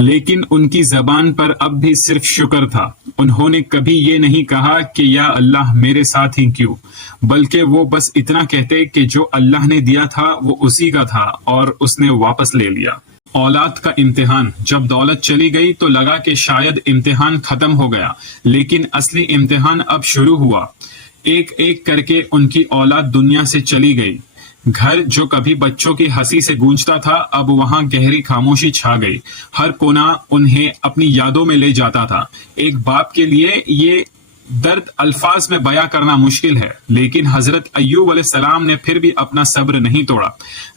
لیکن ان کی زبان پر اب بھی صرف شکر تھا۔ انہوں نے کبھی یہ نہیں کہا کہ یا اللہ میرے ساتھ ہی کیوں، بلکہ وہ بس اتنا کہتے کہ جو اللہ نے دیا تھا وہ اسی کا تھا اور اس نے واپس لے لیا۔ اولاد کا امتحان، جب دولت چلی گئی تو لگا کہ شاید امتحان ختم ہو گیا، لیکن اصلی امتحان اب شروع ہوا۔ ایک ایک کر کے ان کی اولاد دنیا سے چلی گئی۔ گھر جو کبھی بچوں کی ہنسی سے گونجتا تھا اب وہاں گہری خاموشی چھا گئی۔ ہر کونا انہیں اپنی یادوں میں لے جاتا تھا۔ ایک باپ کے لیے یہ درد الفاظ میں بیاں کرنا مشکل ہے، لیکن حضرت ایوب علیہ السلام نے پھر بھی اپنا صبر نہیں توڑا۔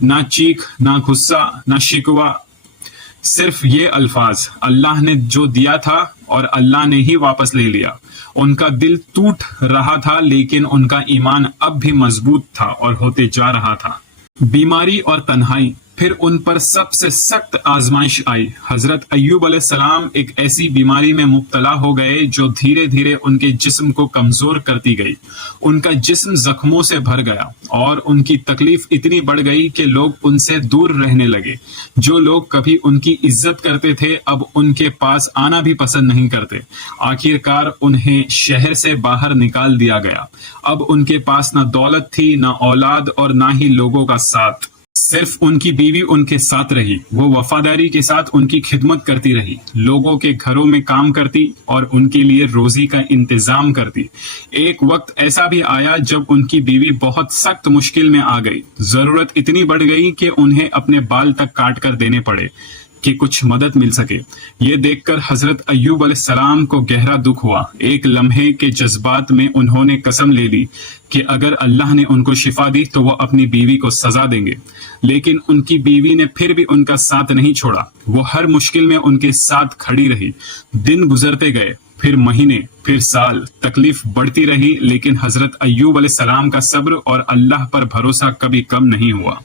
نہ چیخ، نہ غصہ، نہ شکوہ، صرف یہ الفاظ، اللہ نے جو دیا تھا اور اللہ نے ہی واپس لے لیا۔ ان کا دل ٹوٹ رہا تھا لیکن ان کا ایمان اب بھی مضبوط تھا اور ہوتے جا رہا تھا۔ بیماری اور تنہائی، پھر ان پر سب سے سخت آزمائش آئی۔ حضرت ایوب علیہ السلام ایک ایسی بیماری میں مبتلا ہو گئے جو دھیرے دھیرے ان کے جسم کو کمزور کرتی گئی۔ ان کا جسم زخموں سے بھر گیا اور ان کی تکلیف اتنی بڑھ گئی کہ لوگ ان سے دور رہنے لگے۔ جو لوگ کبھی ان کی عزت کرتے تھے اب ان کے پاس آنا بھی پسند نہیں کرتے۔ آخر کار انہیں شہر سے باہر نکال دیا گیا۔ اب ان کے پاس نہ دولت تھی، نہ اولاد اور نہ ہی لوگوں کا ساتھ۔ صرف ان کی بیوی ان کے ساتھ رہی۔ وہ وفاداری کے ساتھ ان کی خدمت کرتی رہی، لوگوں کے گھروں میں کام کرتی اور ان کے لیے روزی کا انتظام کرتی۔ ایک وقت ایسا بھی آیا جب ان کی بیوی بہت سخت مشکل میں آ گئی۔ ضرورت اتنی بڑھ گئی کہ انہیں اپنے بال تک کاٹ کر دینے پڑے کہ کچھ مدد مل سکے۔ یہ دیکھ کر حضرت ایوب علیہ السلام کو گہرا دکھ ہوا۔ ایک لمحے کے جذبات میں انہوں نے قسم لے لی کہ اگر اللہ نے ان کو شفا دی تو وہ اپنی بیوی کو سزا دیں گے، لیکن ان کی بیوی نے پھر بھی ان کا ساتھ نہیں چھوڑا۔ وہ ہر مشکل میں ان کے ساتھ کھڑی رہی۔ دن گزرتے گئے، پھر مہینے، پھر سال، تکلیف بڑھتی رہی، لیکن حضرت ایوب علیہ السلام کا صبر اور اللہ پر بھروسہ کبھی کم نہیں ہوا۔